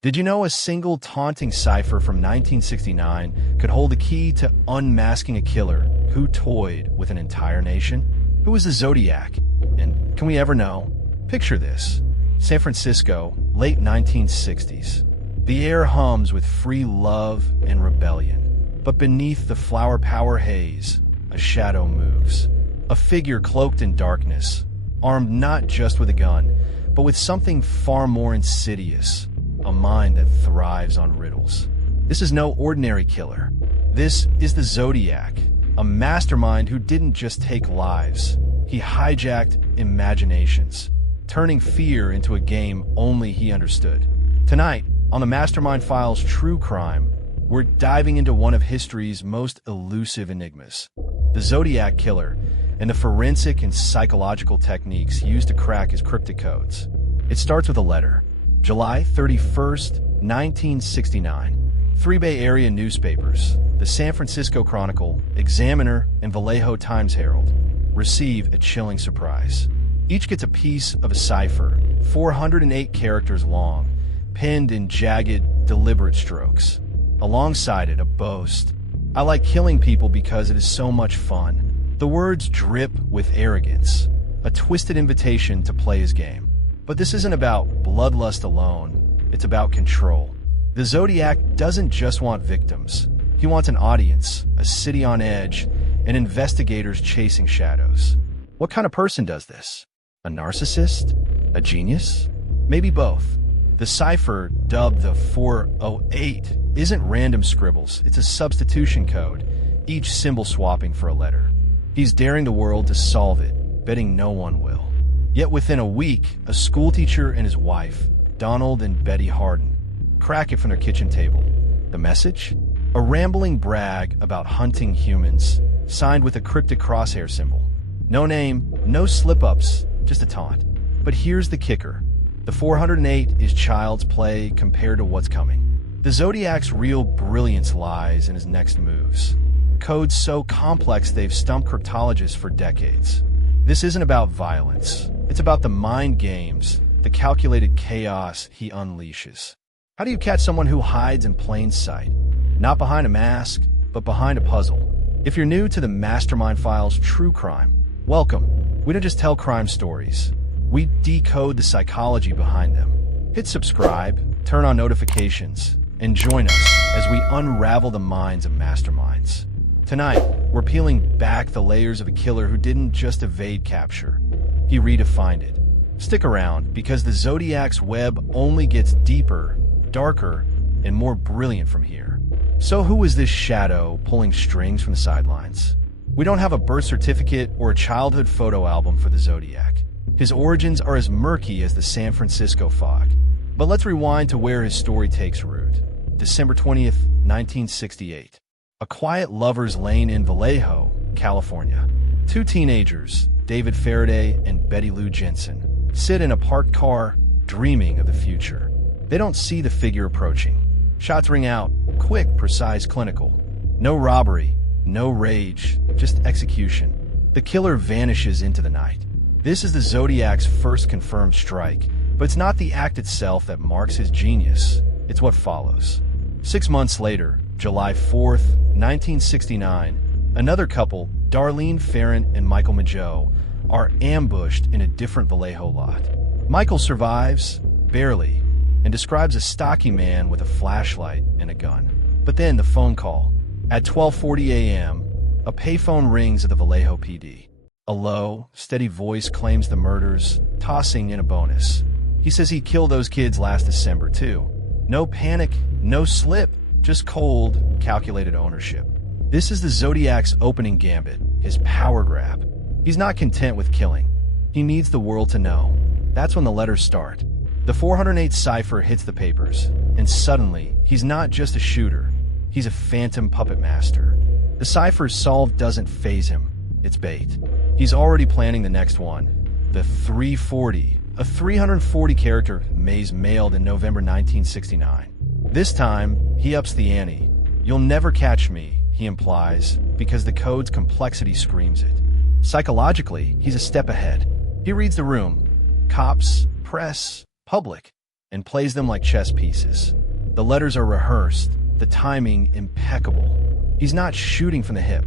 Did you know a single taunting cipher from 1969 could hold the key to unmasking a killer who toyed with an entire nation? Who was the Zodiac? And can we ever know? Picture this. San Francisco, late 1960s. The air hums with free love and rebellion. But beneath the flower power haze, a shadow moves. A figure cloaked in darkness, armed not just with a gun, but with something far more insidious. A mind that thrives on riddles. This is no ordinary killer. This is the Zodiac, a mastermind who didn't just take lives. He hijacked imaginations, turning fear into a game only he understood. Tonight, on the Mastermind Files True Crime, we're diving into one of history's most elusive enigmas, the Zodiac Killer, and the forensic and psychological techniques used to crack his cryptic codes. It starts with a letter. July 31st, 1969. Three Bay Area newspapers, the San Francisco Chronicle, Examiner, and Vallejo Times-Herald, receive a chilling surprise. Each gets a piece of a cipher, 408 characters long, penned in jagged, deliberate strokes. Alongside it, a boast. I like killing people because it is so much fun. The words drip with arrogance, a twisted invitation to play his game. But this isn't about bloodlust alone, it's about control. The Zodiac doesn't just want victims. He wants an audience, a city on edge, and investigators chasing shadows. What kind of person does this? A narcissist? A genius? Maybe both. The cipher, dubbed the 408, isn't random scribbles, it's a substitution code, each symbol swapping for a letter. He's daring the world to solve it, betting no one will. Yet within a week, a schoolteacher and his wife, Donald and Betty Harden, crack it from their kitchen table. The message? A rambling brag about hunting humans, signed with a cryptic crosshair symbol. No name, no slip-ups, just a taunt. But here's the kicker. The 408 is child's play compared to what's coming. The Zodiac's real brilliance lies in his next moves. Codes so complex they've stumped cryptologists for decades. This isn't about violence. It's about the mind games, the calculated chaos he unleashes. How do you catch someone who hides in plain sight? Not behind a mask, but behind a puzzle. If you're new to the Mastermind Files True Crime, welcome. We don't just tell crime stories. We decode the psychology behind them. Hit subscribe, turn on notifications, and join us as we unravel the minds of masterminds. Tonight, we're peeling back the layers of a killer who didn't just evade capture. He redefined it. Stick around, because the Zodiac's web only gets deeper, darker, and more brilliant from here. So who is this shadow pulling strings from the sidelines? We don't have a birth certificate or a childhood photo album for the Zodiac. His origins are as murky as the San Francisco fog. But let's rewind to where his story takes root. December 20th, 1968. A quiet lover's lane in Vallejo, California. Two teenagers, David Faraday and Betty Lou Jensen, sit in a parked car, dreaming of the future. They don't see the figure approaching. Shots ring out, quick, precise, clinical. No robbery, no rage, just execution. The killer vanishes into the night. This is the Zodiac's first confirmed strike, but it's not the act itself that marks his genius. It's what follows. 6 months later, July 4th, 1969, another couple, Darlene Farron and Michael Mageau, are ambushed in a different Vallejo lot. Michael survives, barely, and describes a stocky man with a flashlight and a gun. But then the phone call. At 12:40 a.m., a payphone rings at the Vallejo PD. A low, steady voice claims the murders, tossing in a bonus. He says he killed those kids last December, too. No panic, no slip, just cold, calculated ownership. This is the Zodiac's opening gambit, his power grab. He's not content with killing. He needs the world to know. That's when the letters start. The 408 cipher hits the papers, and suddenly, he's not just a shooter. He's a phantom puppet master. The cipher's solved doesn't faze him. It's bait. He's already planning the next one. The 340, a 340-character maze mailed in November 1969. This time, he ups the ante. You'll never catch me, he implies, because the code's complexity screams it. Psychologically, he's a step ahead. He reads the room. Cops, press, public. and plays them like chess pieces. The letters are rehearsed, the timing impeccable. He's not shooting from the hip.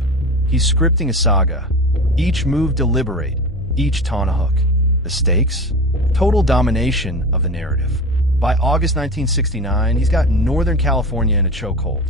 He's scripting a saga. Each move deliberate, each taunt a hook. The stakes? Total domination of the narrative. By August 1969, he's got Northern California in a chokehold.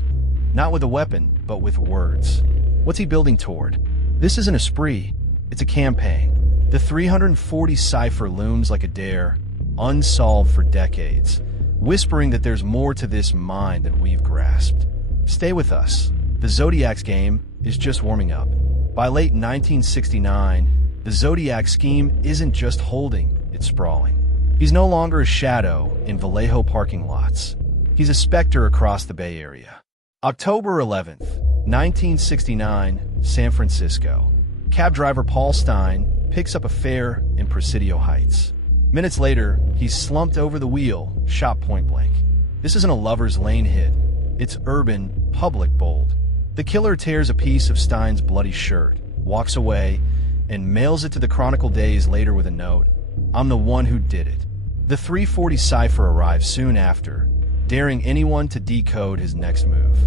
Not with a weapon, but with words. What's he building toward? This isn't a spree, it's a campaign. The 340 Cipher looms like a dare, unsolved for decades, whispering that there's more to this mind than we've grasped. Stay with us. The Zodiac's game is just warming up. By late 1969, the Zodiac scheme isn't just holding, it's sprawling. He's no longer a shadow in Vallejo parking lots. He's a specter across the Bay Area. October 11th, 1969, San Francisco. Cab driver Paul Stein picks up a fare in Presidio Heights. Minutes later, he's slumped over the wheel, shot point blank. This isn't a lover's lane hit. It's urban, public bold. The killer tears a piece of Stein's bloody shirt, walks away, and mails it to the Chronicle days later with a note, "I'm the one who did it." The 340 Cipher arrives soon after, daring anyone to decode his next move.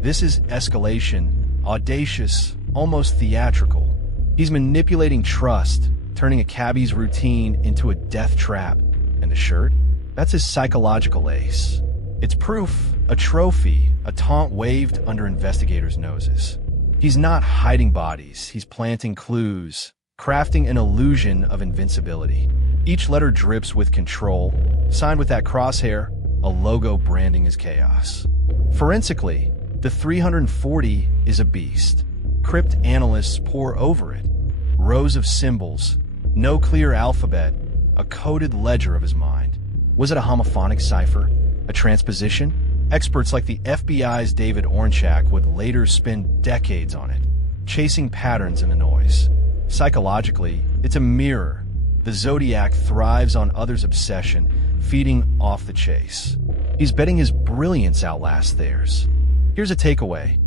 This is escalation, audacious, almost theatrical. He's manipulating trust, turning a cabbie's routine into a death trap. And the shirt? That's his psychological ace. It's proof, a trophy, a taunt waved under investigators' noses. He's not hiding bodies, he's planting clues, crafting an illusion of invincibility. Each letter drips with control, signed with that crosshair, a logo branding his chaos. Forensically, the 340 is a beast. Crypt analysts pore over it. Rows of symbols, no clear alphabet, a coded ledger of his mind. Was it a homophonic cipher? A transposition? Experts like the FBI's David Ornchak would later spend decades on it, chasing patterns in the noise. Psychologically, it's a mirror. The Zodiac thrives on others' obsession, feeding off the chase. He's betting his brilliance outlasts theirs. Here's a takeaway.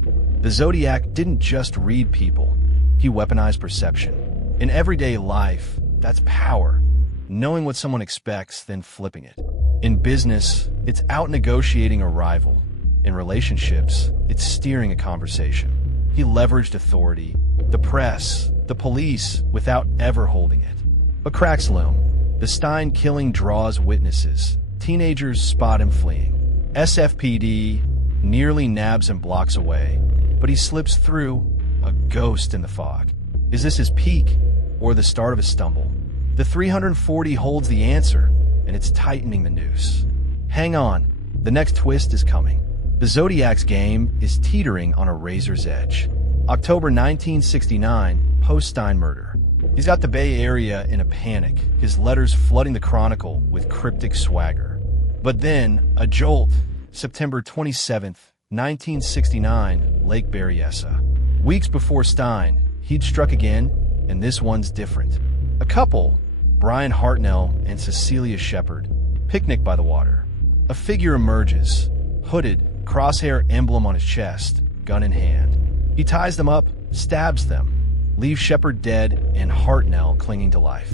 The Zodiac didn't just read people, he weaponized perception. In everyday life, that's power. Knowing what someone expects, then flipping it. In business, it's out-negotiating a rival. In relationships, it's steering a conversation. He leveraged authority, the press, the police, without ever holding it. But cracks loom. The Stein killing draws witnesses. Teenagers spot him fleeing. SFPD nearly nabs him blocks away, but he slips through, a ghost in the fog. Is this his peak, or the start of a stumble? The 340 holds the answer, and it's tightening the noose. Hang on, the next twist is coming. The Zodiac's game is teetering on a razor's edge. October 1969, post-Stein murder. He's got the Bay Area in a panic, his letters flooding the Chronicle with cryptic swagger. But then, a jolt. September 27th, 1969, Lake Berryessa. Weeks before Stein, he'd struck again, and this one's different. A couple, Brian Hartnell and Cecilia Shepard, picnic by the water. A figure emerges, hooded, crosshair emblem on his chest, gun in hand. He ties them up, stabs them, leaves Shepard dead and Hartnell clinging to life.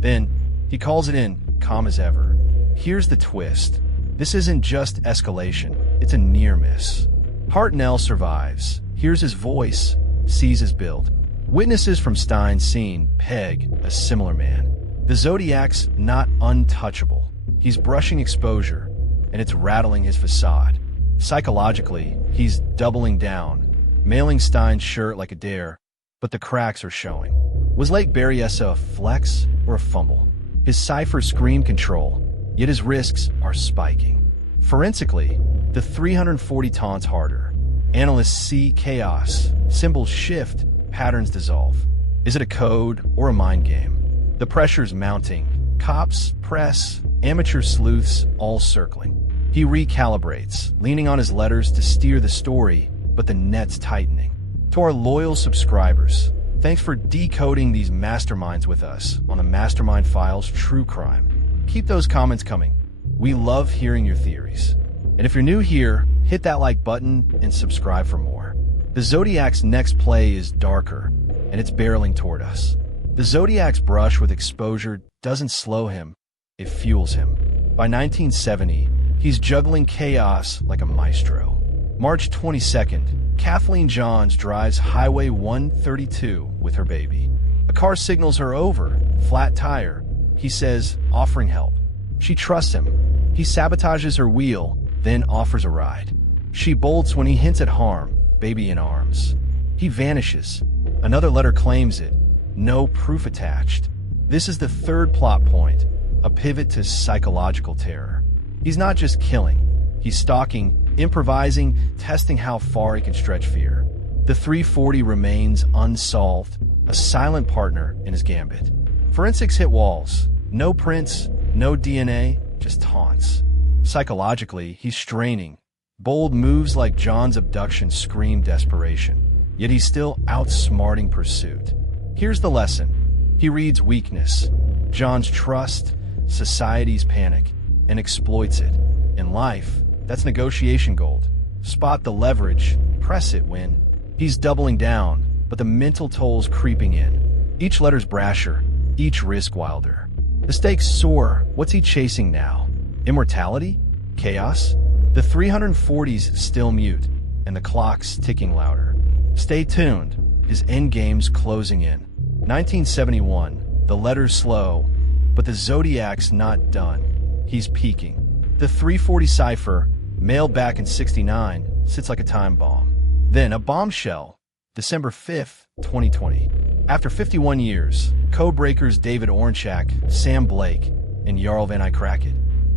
Then, he calls it in, calm as ever. Here's the twist. This isn't just escalation, it's a near miss. Hartnell survives, hears his voice, sees his build. Witnesses from Stein's scene peg a similar man. The Zodiac's not untouchable. He's brushing exposure, and it's rattling his facade. Psychologically, he's doubling down, mailing Stein's shirt like a dare, but the cracks are showing. Was Lake Berryessa a flex or a fumble? His ciphers scream control, yet his risks are spiking. Forensically, the 340 taunts harder. Analysts see chaos, symbols shift, patterns dissolve. Is it a code or a mind game? The pressure's mounting. Cops, press, amateur sleuths, all circling. He recalibrates, leaning on his letters to steer the story, but the net's tightening. To our loyal subscribers, thanks for decoding these masterminds with us on the Mastermind Files True Crime. Keep those comments coming. We love hearing your theories. And if you're new here, hit that like button and subscribe for more. The Zodiac's next play is darker, and it's barreling toward us. The Zodiac's brush with exposure doesn't slow him, it fuels him. By 1970, he's juggling chaos like a maestro. March 22nd, Kathleen Johns drives Highway 132 with her baby. A car signals her over, flat tire. He says, offering help. She trusts him. He sabotages her wheel, then offers a ride. She bolts when he hints at harm, baby in arms. He vanishes. Another letter claims it. No proof attached. This is the third plot point, a pivot to psychological terror. He's not just killing. He's stalking, improvising, testing how far he can stretch fear. The 340 remains unsolved, a silent partner in his gambit. Forensics hit walls. No prints, no DNA, just taunts. Psychologically, he's straining. Bold moves like John's abduction scream desperation, yet he's still outsmarting pursuit. Here's the lesson. He reads weakness, John's trust, society's panic, and exploits it. In life, that's negotiation gold. Spot the leverage, press it when he's doubling down, but the mental toll's creeping in. Each letter's brasher, each risk wilder. The stakes soar. What's he chasing now? Immortality? Chaos? The 340's still mute, and the clock's ticking louder. Stay tuned. His endgame's closing in. 1971. The letter's slow, but the Zodiac's not done. He's peaking. The 340 Cipher, mailed back in '69, sits like a time bomb. Then a bombshell. December 5th, 2020. After 51 years, codebreakers David Ornchak, Sam Blake, and Jarl Van Eyck.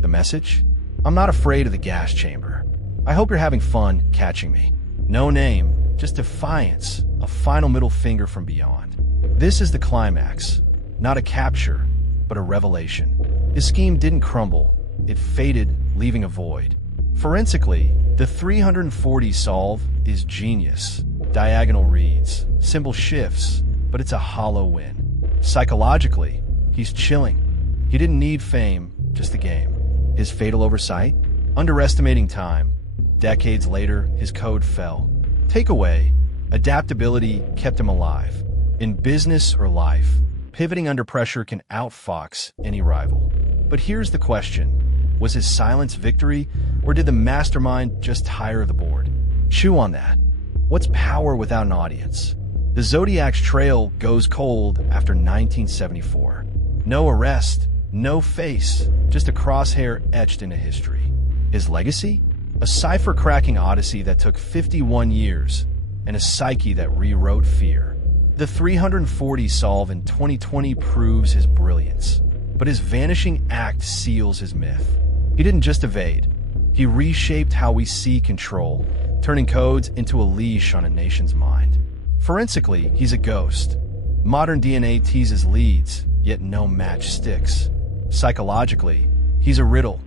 The message? I'm not afraid of the gas chamber. I hope you're having fun catching me. No name, just defiance, a final middle finger from beyond. This is the climax. Not a capture, but a revelation. His scheme didn't crumble. It faded, leaving a void. Forensically, the 340 solve is genius. Diagonal reads, symbol shifts, but it's a hollow win. Psychologically, he's chilling. He didn't need fame, just the game. His fatal oversight? Underestimating time. Decades later, his code fell. Takeaway, adaptability kept him alive. In business or life, pivoting under pressure can outfox any rival. But here's the question. Was his silence victory, or did the mastermind just tire the board? Chew on that. What's power without an audience? The Zodiac's trail goes cold after 1974. No arrest, no face, just a crosshair etched into history. His legacy? A cipher-cracking odyssey that took 51 years, and a psyche that rewrote fear. The 340 solve in 2020 proves his brilliance, but his vanishing act seals his myth. He didn't just evade. He reshaped how we see control, turning codes into a leash on a nation's mind. Forensically, he's a ghost. Modern DNA teases leads, yet no match sticks. Psychologically, he's a riddle.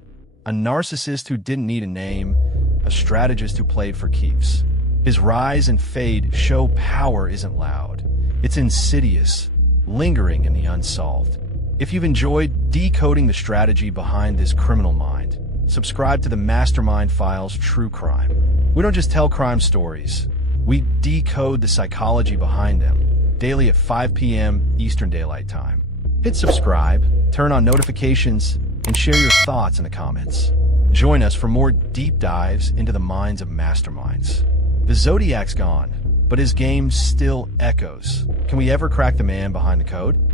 A narcissist who didn't need a name, a strategist who played for keeps. His rise and fade show power isn't loud. It's insidious, lingering in the unsolved. If you've enjoyed decoding the strategy behind this criminal mind, subscribe to the Mastermind Files True Crime. We don't just tell crime stories. We decode the psychology behind them, daily at 5 p.m. Eastern Daylight Time. Hit subscribe, turn on notifications, and share your thoughts in the comments. Join us for more deep dives into the minds of masterminds. The Zodiac's gone, but his game still echoes. Can we ever crack the man behind the code?